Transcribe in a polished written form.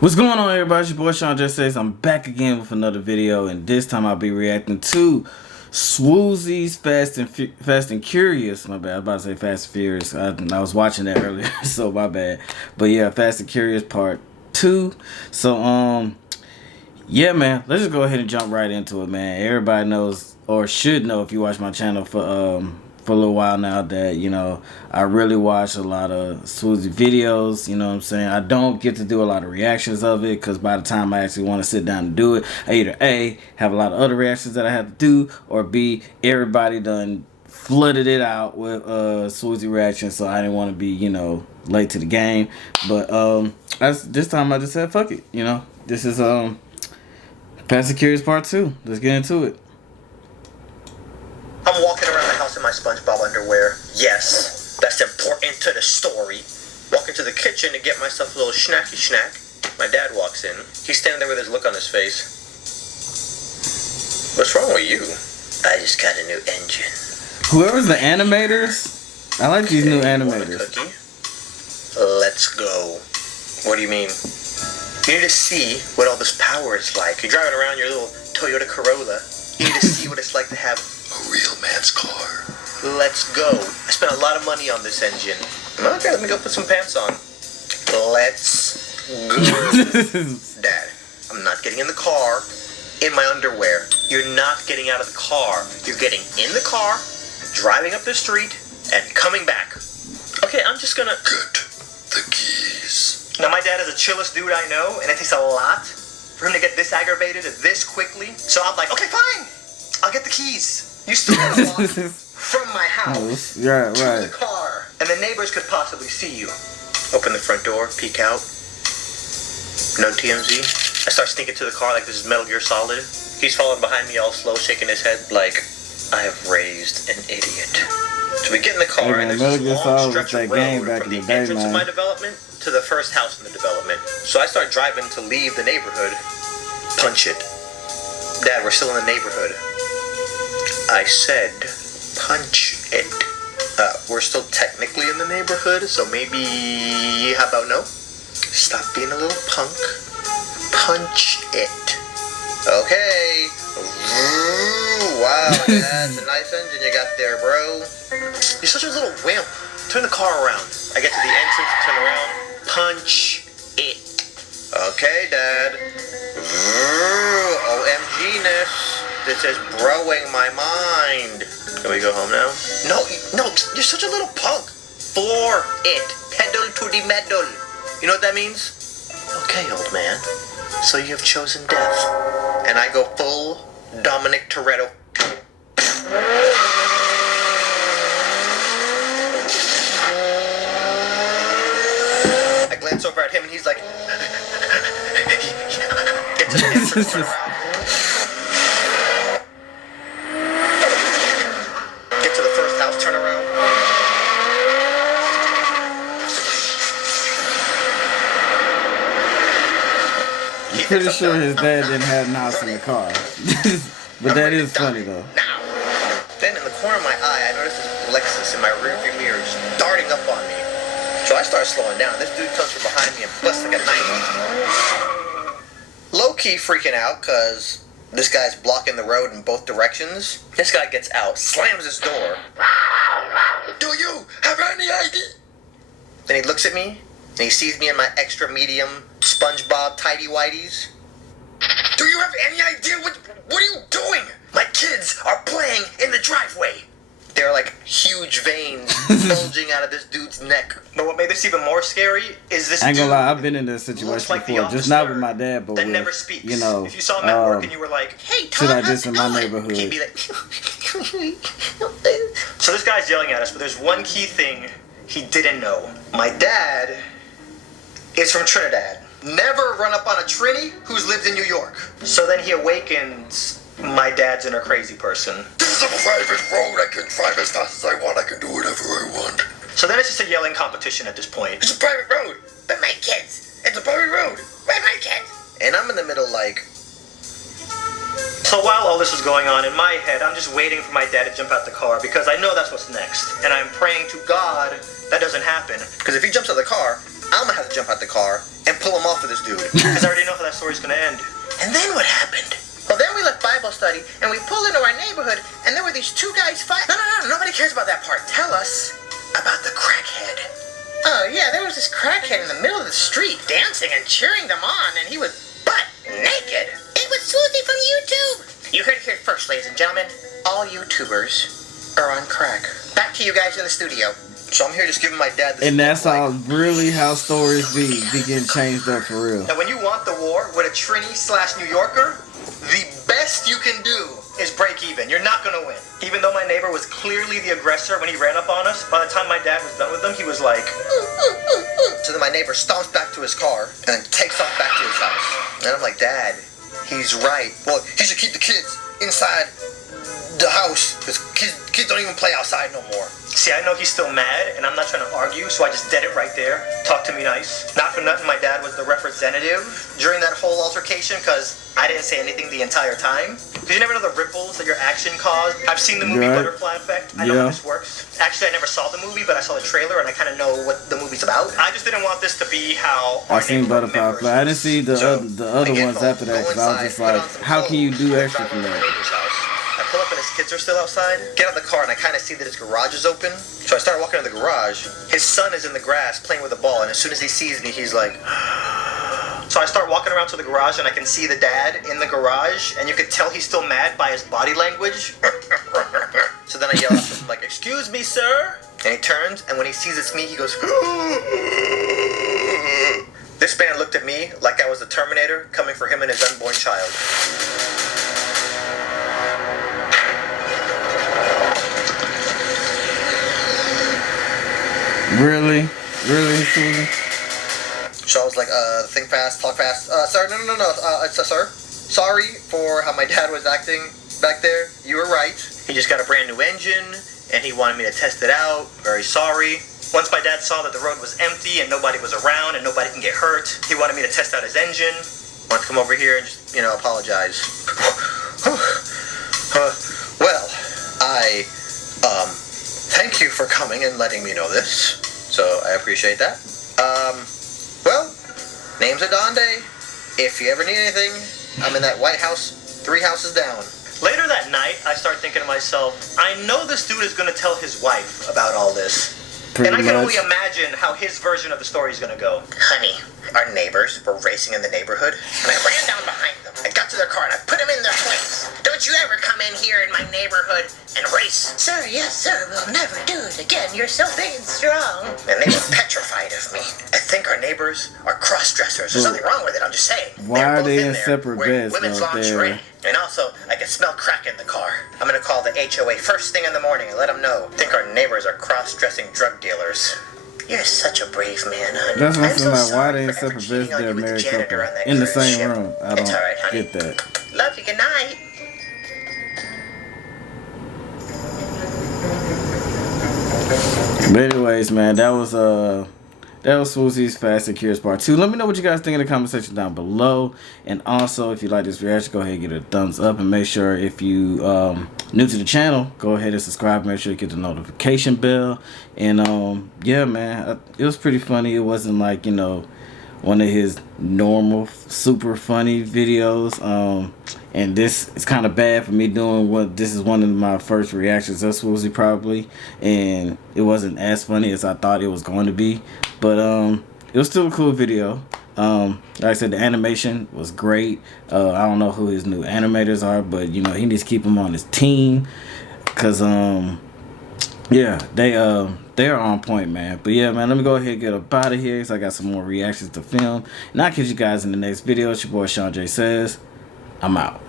What's going on, everybody? It's your boy Sean Just Says. I'm back again with another video, and this time I'll be reacting to Swoozie's Fast and Curious. My bad, I was about to say Fast and Furious. I was watching that earlier, so my bad. But yeah, Fast and Curious Part 2. So yeah, man, let's just go ahead and jump right into it, man. Everybody knows, or should know, if you watch my channel for a little while now, that, you know, I really watch a lot of Swoozie videos. You know what I'm saying? I don't get to do a lot of reactions of it, because by the time I actually want to sit down and do it, I either A, have a lot of other reactions that I have to do, or B, everybody done flooded it out with Swoozie reactions, so I didn't want to be, you know, late to the game. But this time I just said fuck it, you know. This is Fast and Curious Part 2. Let's get into it. I'm walking around the house in my SpongeBob underwear. Yes, that's important to the story. Walking to the kitchen to get myself a little snacky snack. My dad walks in. He's standing there with his look on his face. What's wrong with you? I just got a new engine. Whoever's the animators, I like these new animators. Want a cookie? Let's go. What do you mean? You need to see what all this power is like. You're driving around your little Toyota Corolla. You need to see what it's like to have a real man's car. Let's go. I spent a lot of money on this engine. Okay, let me go put some pants on. Let's go. Dad, I'm not getting in the car in my underwear. You're not getting out of the car. You're getting in the car, driving up the street, and coming back. Okay, I'm just gonna get the keys. Now, my dad is the chillest dude I know, and it takes a lot for him to get this aggravated this quickly. So I'm like, okay, fine. I'll get the keys. You still gotta walk from my house to the car, and the neighbors could possibly see you. Open the front door, peek out. No TMZ. I start sneaking to the car like this is Metal Gear Solid. He's following behind me all slow, shaking his head like, I have raised an idiot. So we get in the car, and there's this long stretch of road from the entrance of my development to the first house in the development. So I start driving to leave the neighborhood. Punch it. Dad, we're still in the neighborhood. I said, punch it. We're still technically in the neighborhood, so maybe, how about no? Stop being a little punk. Punch it. Okay. Wow, that's a nice engine you got there, bro. You're such a little wimp. Turn the car around. I get to the entrance, turn around, punch it. Okay, Dad. OMG-ness. This is broing my mind. Can we go home now? No, you're such a little punk. Floor it. Pedal to the metal. You know what that means? Okay, old man. So you have chosen death. And I go full Dominic Toretto. I glance over at him and he's like, get to the entrance, turn around. Get to the first house, turn around. I'm pretty sure his dad didn't have an house in the car. But that is funny though. Now. Then in the corner of my eye, I notice this Lexus in my rearview mirror just darting up on me. So I start slowing down. This dude comes from behind me and busts like a 90. Low-key freaking out because this guy's blocking the road in both directions. This guy gets out, slams his door. Do you have any idea? Then he looks at me, and he sees me in my extra medium SpongeBob tidy whities. Do you have any idea what are you doing? My kids are playing in the driveway. There are like huge veins bulging out of this dude's neck. But what made this even more scary is this dude. I ain't gonna lie, I've been in this situation before. Just not with my dad, but with, never speaks. You know, if you saw him at work and you were like, hey, Tom, should I just in my neighborhood? He'd be like, so this guy's yelling at us, but there's one key thing he didn't know. My dad is from Trinidad. Never run up on a Trini who's lived in New York. So then he awakens my dad's inner crazy person. This is a private road. I can drive as fast as I want. I can do whatever I want. So then it's just a yelling competition at this point. It's a private road. But my kids. It's a private road. But my kids. And I'm in the middle like... So while all this was going on in my head, I'm just waiting for my dad to jump out the car because I know that's what's next. And I'm praying to God that doesn't happen. Because if he jumps out of the car, I'm gonna have to jump out the car and pull him off of this dude. Because I already know how that story's gonna end. And then what happened? Well, then we left Bible study and we pulled into our neighborhood and there were these two guys fighting. No, nobody cares about that part. Tell us about the crackhead. Oh, yeah, there was this crackhead in the middle of the street dancing and cheering them on, and he was butt naked. It was Swoozie from YouTube. You heard it here first, ladies and gentlemen. All YouTubers are on crack. Back to you guys in the studio. So I'm here just giving my dad this. And that's how stories be getting changed up for real. Now, when you want the war with a Trini/New Yorker, the best you can do is break even. You're not gonna win. Even though my neighbor was clearly the aggressor when he ran up on us, by the time my dad was done with him, he was like, So then my neighbor stomps back to his car and then takes off back to his house. And I'm like, Dad, he's right. Well, he should keep the kids inside the house because kids don't even play outside no more. See, I know he's still mad, and I'm not trying to argue, so I just did it right there. Talk to me nice. Not for nothing, my dad was the representative during that whole altercation, because I didn't say anything the entire time. Because you never know the ripples that your action caused. I've seen the movie Butterfly Effect. I know how this works. Actually, I never saw the movie, but I saw the trailer, and I kind of know what the movie's about. I just didn't want this to be how I seen Butterfly Effect. I didn't see the other ones after that, because I was just like, how can you do extra from that? I pull up and his kids are still outside. Get out of the car and I kind of see that his garage is open. So I start walking in the garage. His son is in the grass playing with a ball, and as soon as he sees me, he's like. So I start walking around to the garage and I can see the dad in the garage, and you could tell he's still mad by his body language. So then I yell at him like, "Excuse me, sir." And he turns, and when he sees it's me, he goes. This man looked at me like I was the Terminator coming for him and his unborn child. Really, Susan? So I was like, think fast, talk fast. Sir, no, sir. Sorry for how my dad was acting back there. You were right. He just got a brand new engine, and he wanted me to test it out. Very sorry. Once my dad saw that the road was empty and nobody was around and nobody can get hurt, he wanted me to test out his engine. Wanted to come over here and just, apologize. Well, I, thank you for coming and letting me know this. So I appreciate that. Well, name's Adonde. If you ever need anything, I'm in that White House 3 houses down. Later that night, I start thinking to myself, I know this dude is going to tell his wife about all this. And I can only imagine how his version of the story is going to go. Honey, our neighbors were racing in the neighborhood, and I ran down behind them. I got to their car, and I put them in their place. Don't you ever come in here in my neighborhood and race. Sir, yes, sir, we'll never do it again. You're so big and strong. And they were petrified of me. I think our neighbors are cross-dressers. There's nothing wrong with it, I'm just saying. Why are they in separate beds out there? And also, I can smell crack in the car. I'm gonna call the HOA first thing in the morning and let them know. I think our neighbors are cross-dressing drug dealers. You're such a brave man, honey. That's what I'm saying, like, why are they in separate beds? They're a married couple in the same room. I don't get that. Love you, good night. But anyways, man, that was Swoozie's Fast and Curious Part 2. Let me know what you guys think in the comment section down below. And also, if you like this reaction, go ahead and give it a thumbs up. And make sure if you new to the channel, go ahead and subscribe. Make sure you get the notification bell. And yeah, man, it was pretty funny. It wasn't like, one of his normal super funny videos. And this is kind of bad for me doing this is one of my first reactions of Swoozie probably, and it wasn't as funny as I thought it was going to be, but it was still a cool video. Like I said, the animation was great. I don't know who his new animators are, but he needs to keep them on his team, cause yeah, they are on point, man. But yeah, man, let me go ahead and get up out of here, because I got some more reactions to film, and I'll catch you guys in the next video. It's your boy Sean J Says. I'm out.